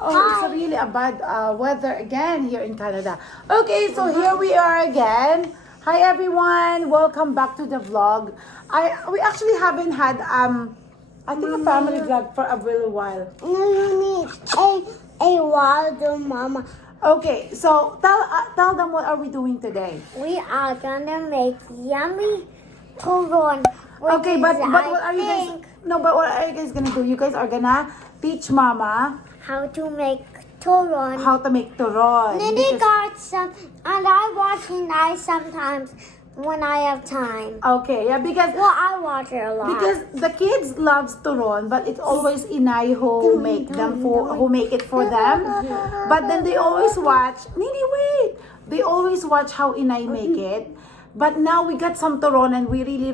Oh, it's really a bad weather again here in Canada. Okay, so here we are again. Hi everyone, welcome back to the vlog. We actually haven't had I think a family vlog for a really while. No, you need a water, Mama. Okay, so tell them what are we doing today? We are gonna make yummy turon. Okay, but what are you guys? No, but what are you guys gonna do? You guys are gonna teach Mama how to make turon. how to make turon. Nini because- got some, and I watch it sometimes when I have time. Okay, yeah, because Well, I watch it a lot. because the kids loves turon, but it's always Inay who make it for them. But then they always watch. Nini, wait! They always watch how Inay make it. But now we got some turon and we really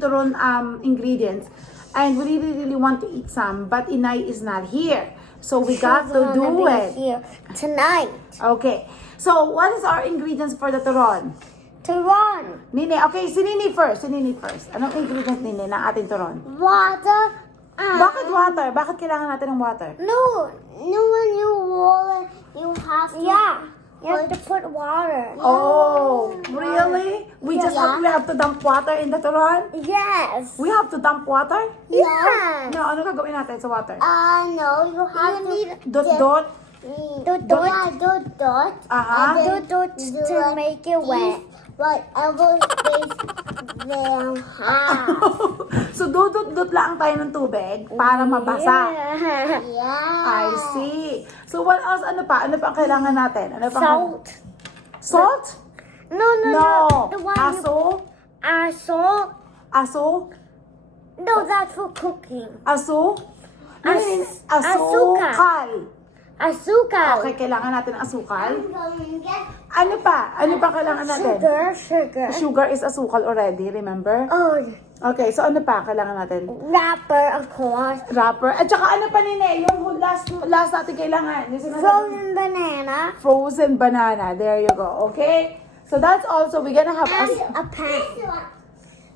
turon ingredients, and we really want to eat some. But Inay is not here, so we got to do it here tonight. Okay. So what is our ingredients for the turon? Turon, Nini, okay, si Nini first. Anong ingredients, Nini, ng ating turon? water. Bakit water? Bakit kailangan natin ng water? No, when you roll it, you have to. Yeah, you have to put water. Oh, really? We have to dump water in the turon? Yes. We have to dump water? Yes. No, ano gagawin natin sa water? No, you have to. Dot. Dot. Aha. Dot to make it wet. Whatever space they have. So, dot lang tayo ng tubig para mabasa. Yeah. I see. So, what else? Ano pa? Ano pa ang kailangan natin? Ano pa? Salt. Salt? No. The one Aso? salt. Aso? No, that's for cooking. Aso? Asukal. Asukal. Asukal. Okay, kailangan natin ng asukal. Ano pa? Ano pa kailangan natin? Sugar. Sugar is asukal already, remember? Oh, Okay, so ano pa kailangan natin? wrapper, of course. Wrapper. At saka ano pa nene? Yung last natin kailangan. Yung sinasabi- Frozen banana. Frozen banana. There you go. Okay? So that's also, we're gonna have And a pan.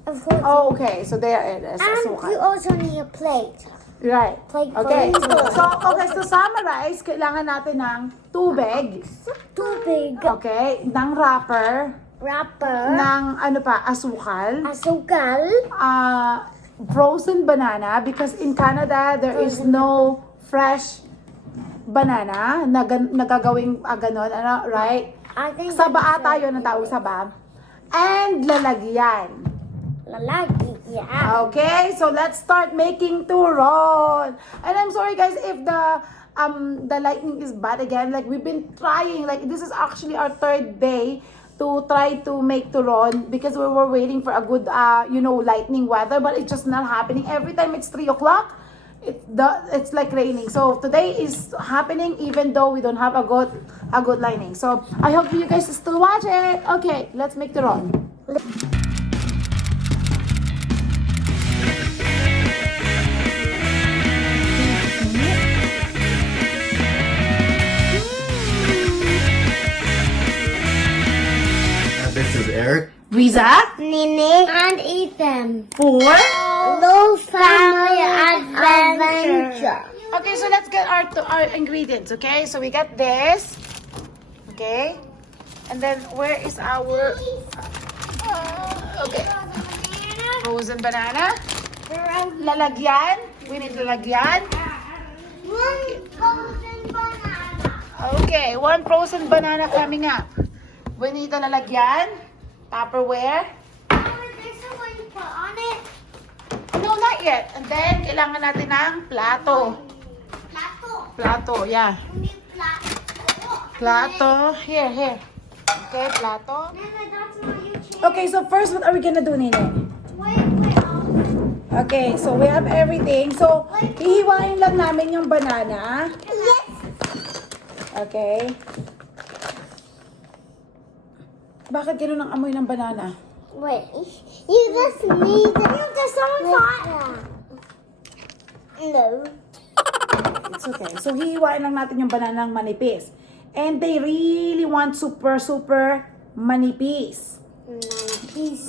Of course. Oh, okay. So there it is. And Asukal. you also need a plate. Right. Plate for Okay. eating. So, okay. So, summarize, kailangan natin ng tubig. Too big. Okay. Ng wrapper. Wrapper. Ng ano pa, asukal. Asukal. Frozen banana because in Canada there is no fresh banana na nagagawing ganon, ano, right? I think Saba ata yun ang tawag saba. And lalagyan. lalaki. Yeah. Okay, so let's start making turon. And I'm sorry guys if the lightning is bad again. Like we've been trying, like this is actually our third day to try to make turon because we were waiting for a good lightning weather, but it's just not happening. Every time it's 3 o'clock, it's like raining. So today is happening even though we don't have a good lightning. So I hope you guys still watch it. Okay, let's make turon. This is Eric. Riza Nini and Ethan. for Low family adventure. Okay, so let's get our ingredients, okay? So we got this, okay? And then where is our, okay, frozen banana. Lalagyan, we need lalagyan. One frozen banana. Okay, one frozen banana coming up. We need the lalagyan, Tupperware. This is what you put on it. No, not yet. And then, kailangan natin ng plato. Plato, yeah. We need plato. Plato, here. Okay, plato. Nana, that's what you change. Okay, so first, what are we gonna do, Nene? Wait. Okay, so we have everything. So, hihiwain lang namin yung banana. Yes. Okay. Bakit ganun ang amoy ng banana? Wait. You just need it. You just don't No. It's okay. So, hihiwain lang natin yung banana ng manipis. And they really want super manipis.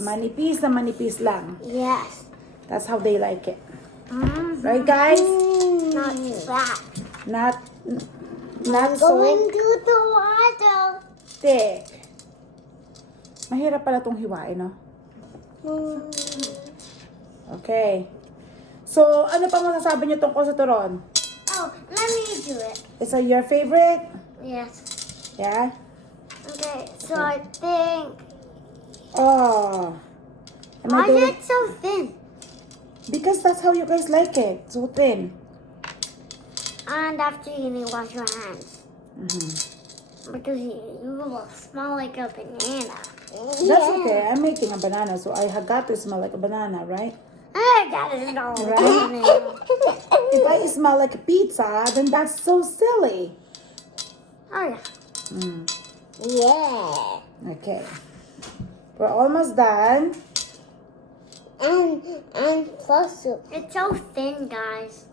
Manipis na manipis lang. Yes. That's how they like it. Right, guys? Not that. Not I'm so going to the water. thick. Mahirap pala itong hiwain, no? Okay. So, ano pa masasabi niyo tungkol sa turon? Oh, let me do it. Is it your favorite? Yes. Yeah? Okay, so I think. Oh. Am I Why is doing- it so thin? Because that's how you guys like it. So thin. And after you need to wash your hands. Because you will smell like a banana. That's okay. I'm making a banana, so I got to smell like a banana, right? I gotta smell like a Right? banana. If I smell like a pizza, then that's so silly. Oh, yeah. Yeah. Okay. We're almost done. And plus, it's so thin, guys.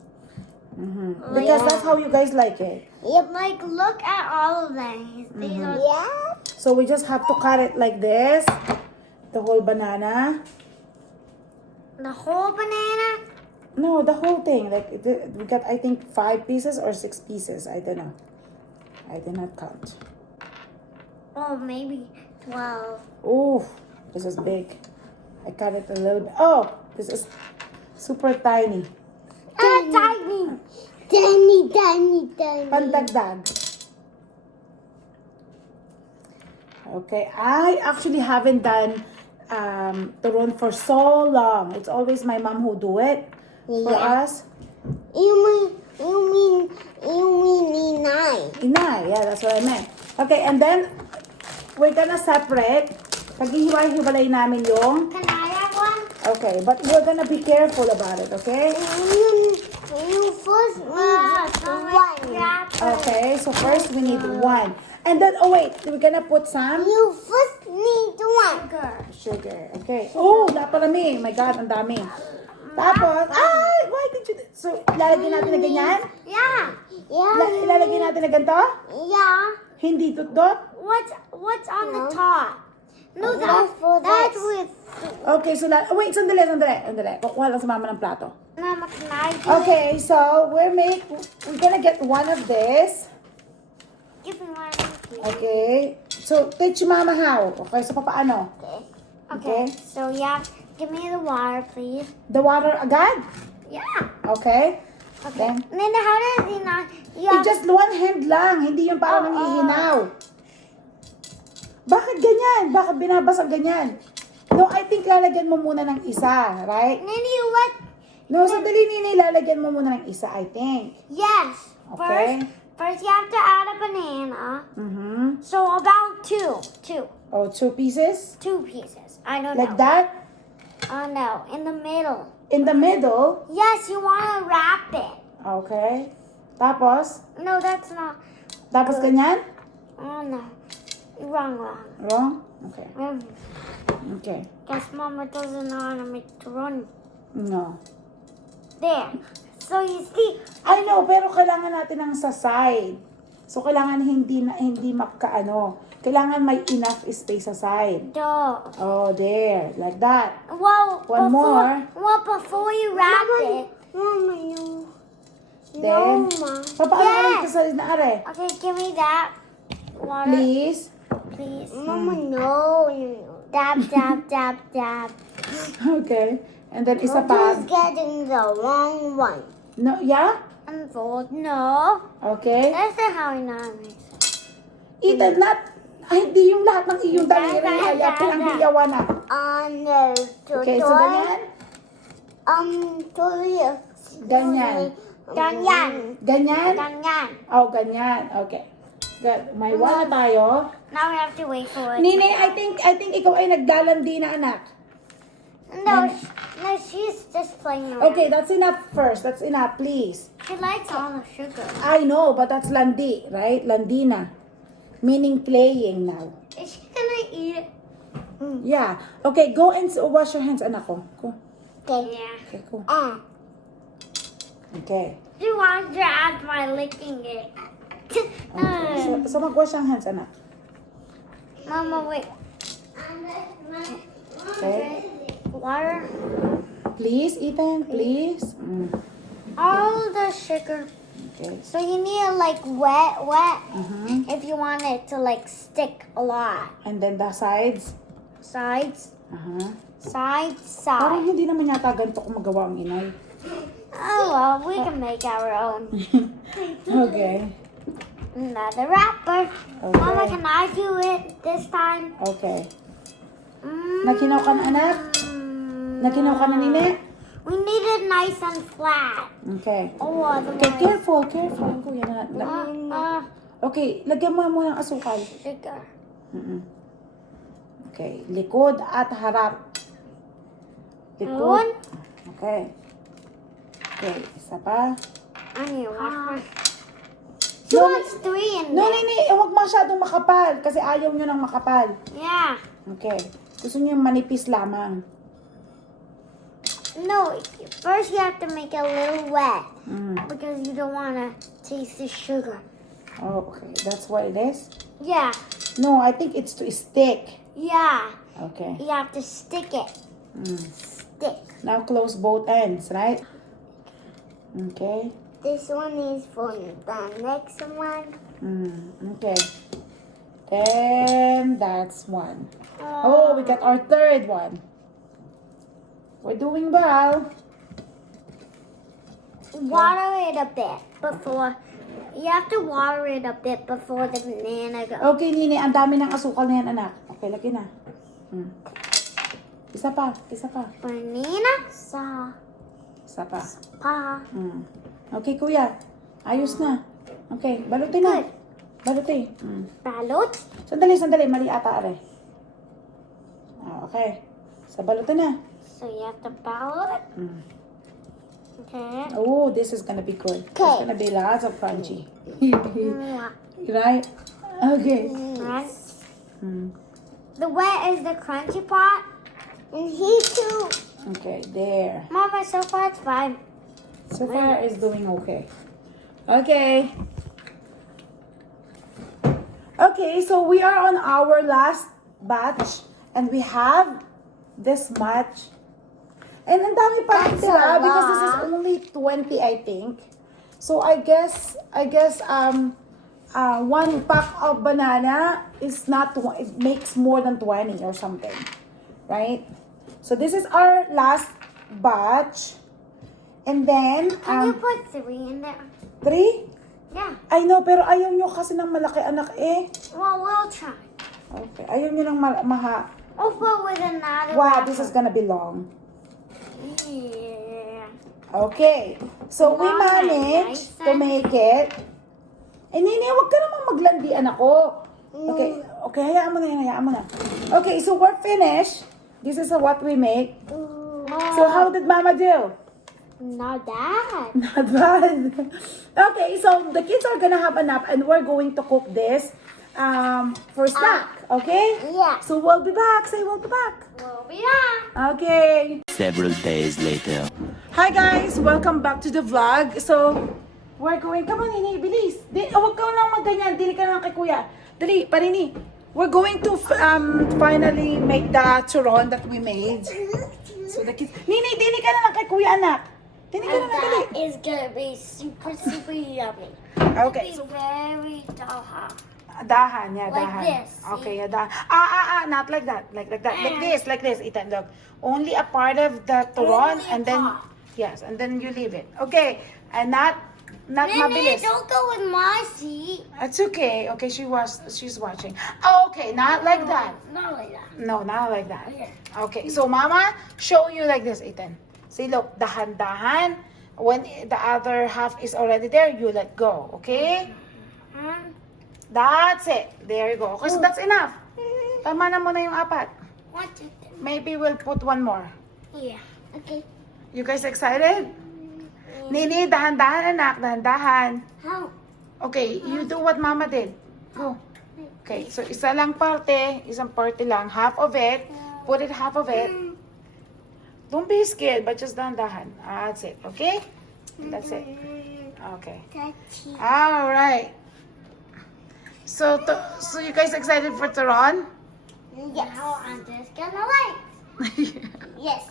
Because that's how you guys like it. Yep. Like, look at all of them. These are. Yeah. So we just have to cut it like this. The whole banana. The whole banana. No, the whole thing. Like we got, I think, 5 pieces or 6 pieces. I don't know. I did not count. Oh, maybe 12. Ooh, this is big. I cut it a little bit. Oh, this is super tiny. Tiny. Tiny. Pandagdag. Okay, I actually haven't done turon for so long. It's always my mom who do it for us. You mean Inay? Inay, yeah, that's what I meant. Okay, and then we're gonna separate. Paghihiwa-hiwalay namin yung. Can I have one? Okay, but we're gonna be careful about it, okay? You first need one. Okay, so first we need 1. And then, oh wait, we're gonna put some You first need one. sugar. Okay. Oh, naparami. My God, ang dami. Tapos, ay, why did you... So, ilalagay natin na ganyan? Yeah. Ilalagay natin na ganito? Yeah. Hindi tutdot? What's on the top? No, that's with. Okay, so, wait, sandali. Kukuha lang sa mama ng plato. Mama, can I do it? Okay, so, we're gonna get one of this. Give me one. Okay. So, teach mama how. Okay, so papaano? Okay. So yeah, give me the water, please. The water agad? Yeah. Okay. Okay. Then, And then how does he not? eh, just one hand lang. Hindi yung parang nanghihinaw. Bakit ganyan? Bakit binabasag ganyan? No, I think lalagyan mo muna ng isa, right? Nini, what? No, sandali nini, lalagyan mo muna ng isa, I think. Yes. Okay. First you have to add a banana. So about two. Oh, 2 pieces? 2 pieces. I don't Like know. that? No, in the middle. In the middle? Yes, you want to wrap it. Okay. Tapos? No, that's not. Tapos ganyan? Oh no, wrong. Wrong? Okay. Okay. Guess Mama doesn't know how to make turon. No. There. So you see, I know, pero kailangan natin ng sa side. So, kailangan hindi magkaano. Kailangan may enough space sa side. duh. Oh, there. Like that. Well, One more. Well, before you wrap it. Mama, no. Then, No, Ma. papaano Yes. sa na are? Okay, give me that water. Please. Please. Mama, no. Dab. Okay. And then, isa pa. getting the wrong one. No, yeah? Unfold. No. Okay. That's not how I know how to make it. Ethan, hindi yung lahat ng iyong daliri. Kaya pinanghiyawan na. No. Okay, so ganyan? Ganyan. Ganyan? Ganyan. Oh, ganyan. Okay. Good. May wala tayo. Now we have to wait for it. Nene, I think ikaw ay naglalandi na anak. No, she's just playing around. Okay, that's enough first. That's enough, please. She likes all the sugar. I know, but that's landi, right? Landi na. Meaning playing now. Is she gonna eat it? Yeah. Okay, go and wash your hands, anak ko. Go. Okay. Yeah. Okay, go. Okay. She wants to add my licking it. Okay. So mag-wash ang hands, anak. Mama, wait. Okay. Water. Please, Ethan, please. All the sugar. Okay. So you need to like wet Mm-hmm. if you want it to like stick a lot. And then the sides. Sides, Uh-huh. sides, Parang sides. hindi naman yata ganito kung magawa ang inay. Oh well, we can make our own. Okay. Another wrapper. Okay. Mama, can I do it this time? Okay. Nakinaw ka na, anak? Nakinaw ka na, nini? We need it nice and flat. Okay. Oh, Okay, careful, careful. Kuya na. Okay, lagyan mo muna ng asukal. Sugar. Okay, likod at harap. Likod. One. Okay. Okay, isa pa. I need to wash my. She wants 3 in No, there. nini, huwag masyadong makapal kasi ayaw nyo ng makapal. Yeah. Okay. Gusto nyo yung manipis lamang. No, first you have to make it a little wet Mm. because you don't want to taste the sugar. Oh, okay. That's what it is? Yeah. No, I think it's to stick. Yeah. Okay. You have to stick it. Mm. Stick. Now close both ends, right? Okay. This one is for the next one. Okay. Then that's one. Oh, we got our third one. We're doing well. Water it a bit before. You have to water it a bit before the banana goes. Okay, Nini, ang dami ng asukal na yan, anak. Okay, lagyan na. Isa pa, isa pa. Banana sa Isa pa. pa. Okay, kuya. Ayos na. Okay, balutin na. Good. Balutin. Balot. Sandali, sandali. Mali ata, are. Okay. Sa balutin na. So you have to ballot. Okay. Oh, this is gonna be good. It's Okay. gonna be lots of crunchy. Mwah. Right? Okay. Right. Mm. The wet is the crunchy part. And he too. Okay, there. Mama, so far it's fine. So far, it's doing okay. Okay. Okay, so we are on our last batch. And we have this much. And ang dami pa rin That's tira a because this is lot. only 20, I think. So I guess one pack of banana is not, it makes more than 20 or something. Right? So this is our last batch. And then, Can you put 3 in there? 3? Yeah. I know, pero ayaw nyo kasi ng malaki anak eh. Well, we'll try. Okay, ayaw nyo ng maha. We'll put with another. Wow, this is gonna be long. Yeah. Okay, so we Long and managed nice to make it. Eh, Nini, huwag ka namang maglandian ako. Okay, okay, hayaan mo na yan, hayaan mo na. Okay, so we're finished. This is what we make. So how did Mama do? Not bad. Not bad. Okay, so the kids are gonna have a nap and we're going to cook this for snack, okay? Yeah. So we'll be back. Say we'll be back. We'll be back. Okay. Several days later. Hi guys, welcome back to the vlog. So we're going, come on Nini, bilis. Huwag ka lang magganyan, dili ka lang kay kuya. Dali, parini. We're going to finally make the turon that we made. So the kids, Nini, dili ka na lang kay kuya anak. Dili ka na lang, dali. That is gonna be super, super yummy. Okay. It's very dull. Dahan, yeah, Like dahan. this, Okay, yeah, dahan. Not like that. Like that. Like this, Ethan, look. Only a part of the turon Only a and then, part. yes, and then you leave it. Okay, and not Mimi, mabilis. don't go with my seat. It's okay. Okay, she's watching. Oh, okay, not like that. Not like that. No, not like that. Okay. Okay, so Mama, show you like this, Ethan. See, look, dahan-dahan. When the other half is already there, you let go, okay? That's it. There you go. Okay, so that's enough. Tama na muna yung apat. 1, 2, 3. Maybe we'll put one more. Yeah. Okay. You guys excited? Nini, dahan-dahan anak, dahan-dahan. How? Okay, you do what Mama did. Go. Okay, so isang parte lang, half of it. Put it half of it. Don't be scared, but just dahan-dahan. That's it, okay? That's it. Okay. Touchy. All right. So you guys excited for Turon? Yes. Now I'm just gonna wait. Yes.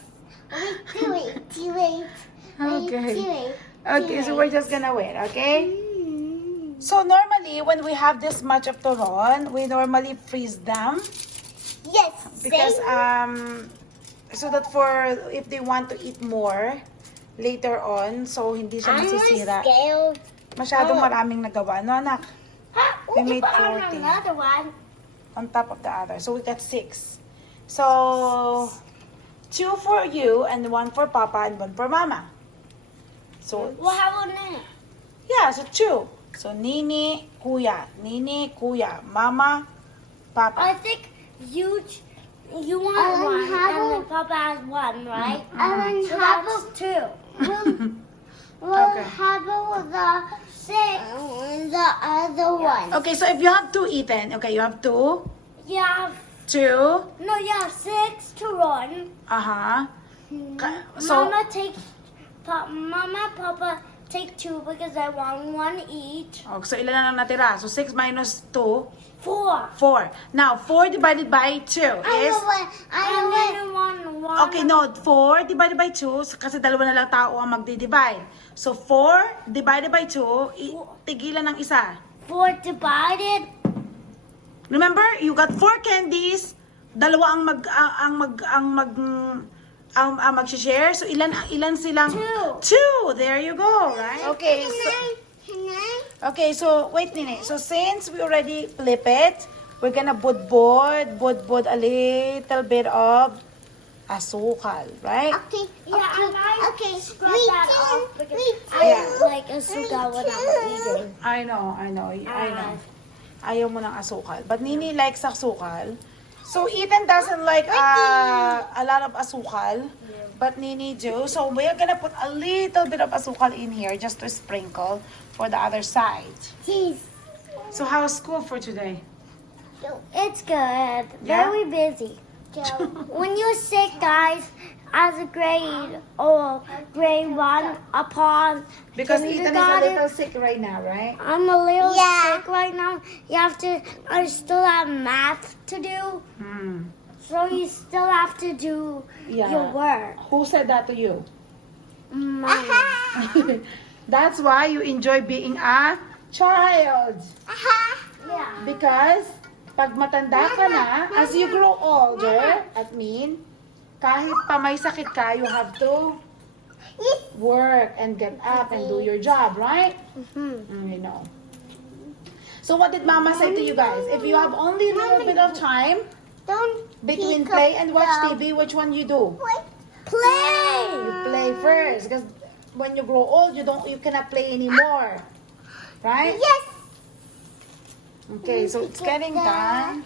Wait, do it. Okay. Okay, so we're just gonna wait, okay? So normally, when we have this much of turon, we normally freeze them Yes. because same. so that for if they want to eat more later on, so hindi siya I'm masisira. scared. Masyadong maraming nagawa, no anak? We made 40 another one. on top of the other, so we got 6. So 2 for you and 1 for Papa and 1 for Mama. So Well, how about that? yeah, so 2. So Nini, Kuya, Mama, Papa. I think you want one, and then Papa has one, right? And then Mm-hmm. so that's 2. Okay. How about the 6 and the other one? Okay, so if you have 2 eaten, okay, you have 2, You have 2, no, you have 6 to run. uh-huh. So, Mama, Papa take 2 because I want 1 each. oh, so ilan na lang natira? So 6 minus 2, 4. 4. Now, 4 divided by 2 is... I only want 1. Okay, no, 4 divided by 2, kasi dalawa na lang tao ang magdi-divide. So 4 divided by 2, tigilan ng isa. 4 divided. Remember, you got 4 candies, dalawa ang mag-share. So ilan silang 2. There you go, right? Okay, okay, so wait Nene. So since we already flip it, we're gonna budbud a little bit of asukal, right? Okay. Yeah, okay. Scrub We that can- off because we I can- like a sugar when I'm eating. I know. Ayaw mo ng asukal. But Nini likes asukal. So Ethan doesn't like a lot of asukal. But Nini do. So we're gonna put a little bit of asukal in here just to sprinkle for the other side. Cheese. So how's school for today? It's good. Yeah? Very busy. When you're sick, guys, as a grade or grade 1 upon Because Ethan is a kindergarten, little sick right now, right? I'm a little Yeah. sick right now. I still have math to do. So you still have to do Yeah. your work. Who said that to you? Mommy. That's why you enjoy being a child. Yeah. Because pag matanda ka na, as you grow older, kahit pa may sakit ka, you have to work and get up and do your job, right? You know. So what did Mama say to you guys? If you have only a little bit of time Don't between pick play up and watch the TV, which one you do? Play. You play first, because when you grow old, you cannot play anymore, right? Yes. Okay, so it's getting done.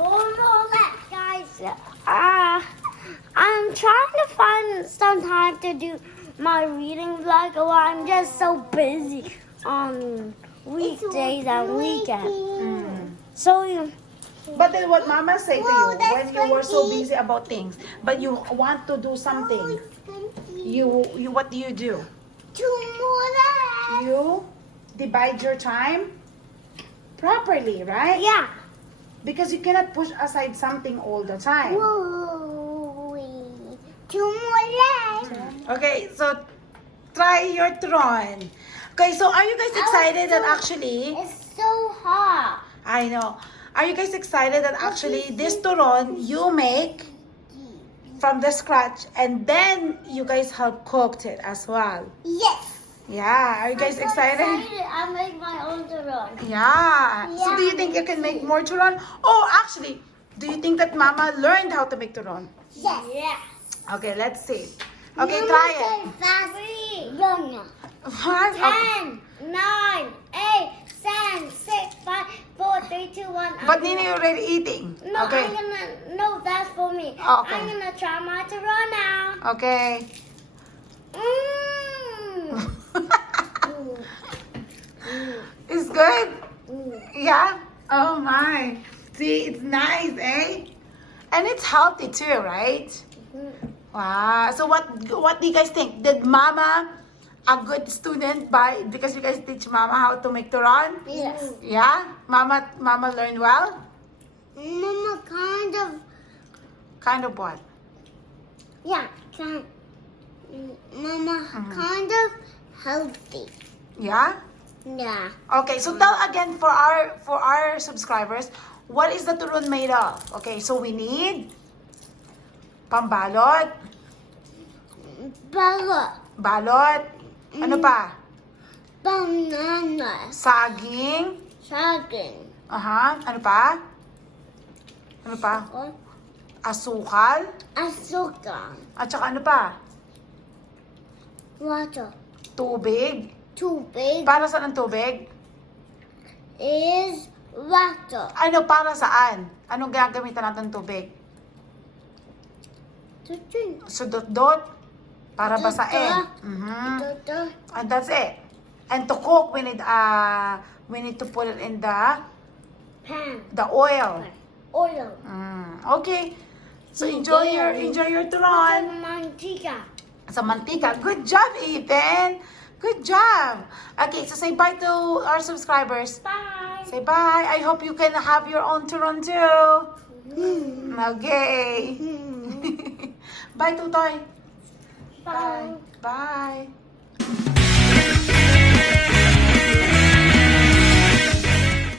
All that, guys. I'm trying to find some time to do my reading vlog, or I'm just so busy on weekdays and weekends. So But then what Mama say to Whoa, you that's when you were so funky. busy about things, but you want to do something? You what do you do? Tomorrow. You divide your time properly, right? yeah. Because you cannot push aside something all the time. Whoa. Tomorrow. Okay, so try your turon. Okay, so are you guys excited that actually, It's so hot. I know, are you guys excited that actually this turon you make from the scratch and then you guys help cooked it as well? Yes. Yeah, are you guys excited? I make my own turon. Yeah. So do you think you can make more turon? Oh, actually, do you think that Mama learned how to make turon? Yes. Yeah. Okay, let's see. Okay, try it. Fast. 3, What? Okay. 10, 9, 8, 7, 6, 5, 4, 3, 2, 1. But Nina, you're already eating. No, Okay. no, that's for me. Oh, okay. I'm gonna try my turon now. Okay. It's good? Yeah? Oh my. See, it's nice, eh? And it's healthy too, right? Wow. So what do you guys think? Did Mama a good student because you guys teach Mama how to make turon? Yes. Yeah? Mama learned well? Mama, kind of. Kind of what? Yeah, kind. Mama, kind of healthy. Yeah? Yeah. Okay, so tell again for our subscribers, what is the turon made of? Okay, so we need pambalot, balot, ano pa? Bananas. Saging, Saging. ano pa? Ano pa? Asukal, Asukal. at saka ano pa? Water. Tubig. Too big Para saan ang tubig? is water. Ano, para saan? Anong gagamitan natin ng tubig? To drink. Sudot-dot, para basain. And that's it. And to cook, we need to put it in Pan. the oil. Oil. Okay. So enjoy your turon. Mantika. Sa mantika. Good job, Ethan. Good job. Okay, so say bye to our subscribers. Bye. Say bye. I hope you can have your own turon too. Okay. Bye, Tutoy. Bye. Bye.